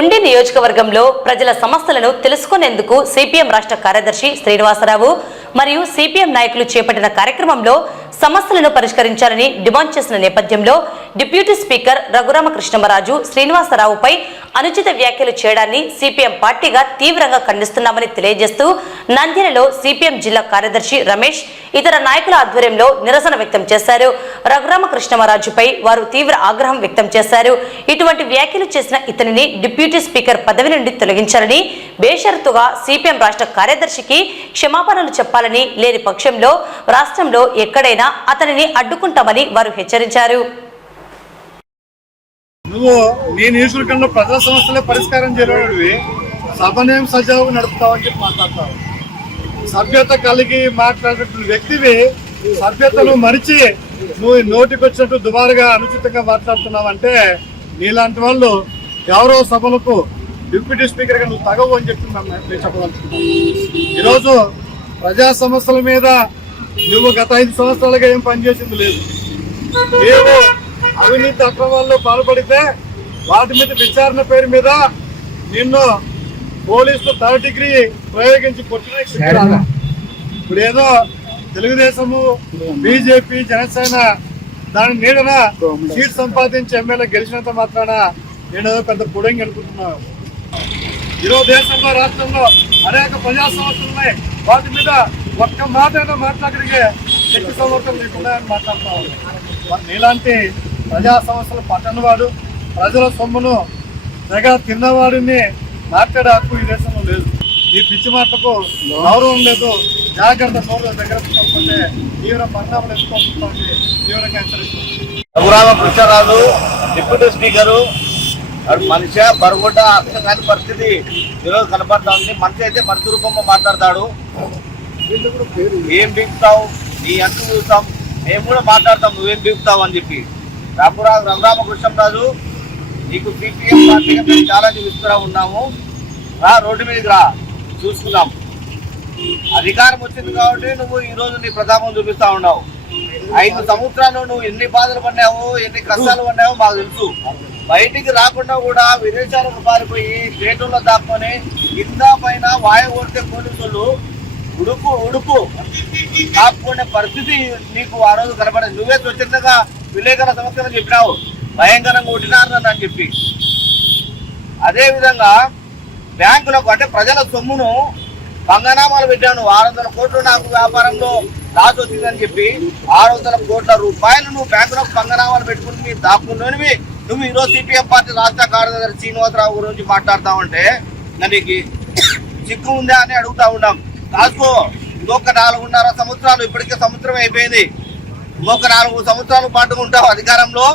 ఉండి నియోజకవర్గంలో ప్రజల సమస్యలను తెలుసుకునేందుకు సిపిఎం రాష్ట్ర కార్యదర్శి శ్రీనివాసరావు మరియు సిపిఎం నాయకులు చేపట్టిన కార్యక్రమంలో సమస్యలను పరిష్కరించాలని డిమాండ్ చేసిన నేపథ్యంలో డిప్యూటీ స్పీకర్ రఘురామకృష్ణమరాజు శ్రీనివాసరావుపై అనుచిత వ్యాఖ్యలు చేయడాన్ని సిపిఎం పార్టీగా తీవ్రంగా ఖండిస్తున్నామని తెలియజేస్తూ నంద్యాలలో సిపిఎం జిల్లా కార్యదర్శి రమేష్ ఇతర నాయకుల ఆధ్వర్యంలో నిరసన వ్యక్తం చేశారు. రఘురామకృష్ణమరాజుపై వారు తీవ్ర ఆగ్రహం వ్యక్తం చేశారు. ఇటువంటి వ్యాఖ్యలు చేసిన ఇతనిని డిప్యూటీ స్పీకర్ పదవి నుండి తొలగించాలని, బేషరతుగా సిపిఎం రాష్ట్ర కార్యదర్శికి క్షమాపణలు చెప్పాలని, లేని పక్షంలో రాష్ట్రంలో ఎక్కడైనా అతనిని అడ్డుకుంటామని వారు హెచ్చరించారు. నువ్వు నీ నియోజకవర్గంలో ప్రజల సమస్యలే పరిష్కారం చేయలేనివి సభనేం సజావుగా నడుపుతావని చెప్పి మాట్లాడతావు. సభ్యత కలిగి మాట్లాడేటువంటి వ్యక్తివి సభ్యతను మరిచి నువ్వు నోటికి వచ్చినట్టు దుబారుగా అనుచితంగా మాట్లాడుతున్నావంటే నీలాంటి వాళ్ళు గౌరవ సభలకు డిప్యూటీ స్పీకర్గా నువ్వు తగవు అని చెప్పి నేను చెప్పదలుచుకున్నాను. ఈరోజు ప్రజా సమస్యల మీద నువ్వు గత 5 సంవత్సరాలుగా ఏం పనిచేసింది లేదు. నీవు అవినీతి అక్రమాల్లో పాల్పడితే వాటి మీద విచారణ పేరు మీద నిన్ను పోలీసులు 3rd డిగ్రీ ప్రయోగించి కొట్టిన ఇప్పుడు ఏదో తెలుగుదేశము, బీజేపీ, జనసేన దాని నీడన సీట్ సంపాదించి ఎమ్మెల్యే గెలిచినంత మాత్రాన నేను పెద్ద పొడంగి అనుకుంటున్నాను. ఈరోజు దేశంలో, రాష్ట్రంలో అనేక ప్రజా సమస్యలు ఉన్నాయి. వాటి మీద ఒక్క మాట మాట్లాడగలిగే శక్తి సమర్థం లేకుండా మాట్లాడుతూ ఉన్నాను. నీలాంటి ప్రజా సమస్యలు పట్టణవాడు, ప్రజల సొమ్మును తెగ తిన్నవాడిని మాట్లాడే హక్కు ఈ దేశంలో లేదు. ఈ పిచ్చి మాటలకు గౌరవం లేదు. జాగ్రత్త పౌరుల దగ్గర తీసుకోకపోతే తీవ్ర పరిణామాలు ఎదుర్కోవాలని తీవ్రంగా హెచ్చరిస్తుంది. రఘురామకృష్ణరాజు డిప్యూటీ స్పీకరు మనిషి బరుగుడ్డ అర్థం కాని పరిస్థితి ఈరోజు కనపడతా ఉంది. మనిషి అయితే మనిషి రూపంలో మాట్లాడతాడు. ఏం బీపుతావు, నీ అంటూ చూస్తాం, మేము కూడా మాట్లాడతాం, నువ్వేం బీపుతావు అని చెప్పి. రఘురామకృష్ణరాజు నీకు సిపిఎం పార్టీగా మేము ఛాలెంజ్ ఇస్తూ ఉన్నాము. రా, రోడ్డు మీదకి రా, చూసుకుందాం. అధికారం వచ్చింది కాబట్టి నువ్వు ఈరోజు నీ ప్రతాపం చూపిస్తా ఉన్నావు. 5 సంవత్సరాలు నువ్వు ఎన్ని బాధలు పడినావు, ఎన్ని కష్టాలు పడినావో మాకు తెలుసు. బయటికి రాకుండా కూడా విదేశాలకు పారిపోయి స్టేటుల్లో దాక్కొని కింద పైన వాయు కొడితే పోలీసులు ఉడుకు కాపుకునే పరిస్థితి నీకు ఆ రోజు కనపడేది. నువ్వే స్వచ్ఛందంగా విలేకరుల సమస్యలు చెప్పినావు, భయంకరంగా కొట్టినారు అని చెప్పి. అదేవిధంగా బ్యాంకులకు అంటే ప్రజల సొమ్మును పంగనామాలు పెట్టాను. 600 కోట్లు నాకు వ్యాపారంలో లాస్ వచ్చిందని చెప్పి 600 కోట్ల రూపాయలు నువ్వు బ్యాంకులకు పంగనామాలు పెట్టుకుని దాక్కున్నవి. నువ్వు ఈరోజు సిపిఎం పార్టీ రాష్ట్ర కార్యదర్శి శ్రీనివాసరావు గురించి మాట్లాడతావంటే నీకు చిక్కు ఉందా అని అడుగుతా ఉన్నాం. కాసుకో, ఇంకొక 4.5 సంవత్సరాలు, ఇప్పటికే సంవత్సరం అయిపోయింది. ఇంకొక 4 సంవత్సరాల పాటు ఉంటావు అధికారంలో.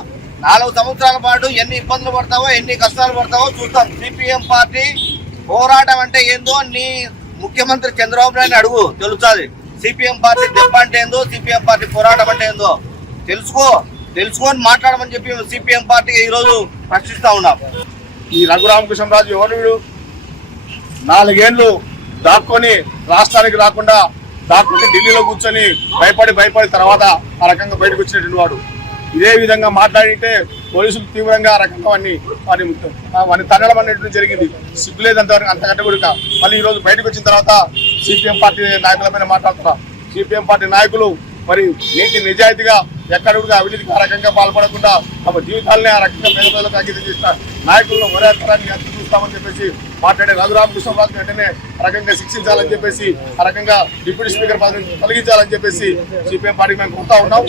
4 సంవత్సరాల పాటు ఎన్ని ఇబ్బందులు పడతావో, ఎన్ని కష్టాలు పడతావో చూస్తాం. సిపిఎం పార్టీ పోరాటం అంటే ఏందో నీ ముఖ్యమంత్రి చంద్రబాబు నాయుడు అడుగు, తెలుస్తుంది. సిపిఎం పార్టీ దెబ్బ అంటే ఏందో, సిపిఎం పార్టీ పోరాటం అంటే ఏందో తెలుసుకొని మాట్లాడమని చెప్పి సిపిఎం పార్టీ ఈరోజు ప్రశ్నిస్తా ఉన్నాం. ఈ రఘురామకృష్ణరాజు ఎవరు? 4 ఏళ్ళు దాక్కొని రాష్ట్రానికి రాకుండా దాక్కుని ఢిల్లీలో కూర్చొని భయపడి తర్వాత ఆ రకంగా బయటకు వచ్చినటువంటి వాడు. ఇదే విధంగా మాట్లాడితే పోలీసులు తీవ్రంగా ఆ రకంగా వాడిని తన్నడం అనేటువంటి జరిగింది. సిగ్గులేదంత అంతకంటే కూడా మళ్ళీ ఈరోజు బయటకు వచ్చిన తర్వాత సిపిఎం పార్టీ నాయకుల మీద మాట్లాడుతున్నా. సిపిఎం పార్టీ నాయకులు మరి నీతి నిజాయితీగా ఎక్కడ కూడా అవినీతికి ఆ రకంగా పాల్పడకుండా తమ జీవితాలనే ఆ రకంగా పేద ప్రజలకు అంకితం చేసిన నాయకులను ఒరే తరాన్ని అంత చూస్తామని చెప్పేసి మాట్లాడే రఘురామకృష్ణరాజు వెంటనే ఆ రకంగా శిక్షించాలని చెప్పేసి, ఆ రకంగా డిప్యూటీ స్పీకర్ పదవిని తొలగించాలని చెప్పేసి సిపిఎం పార్టీకి మేము కోరుతా ఉన్నాం.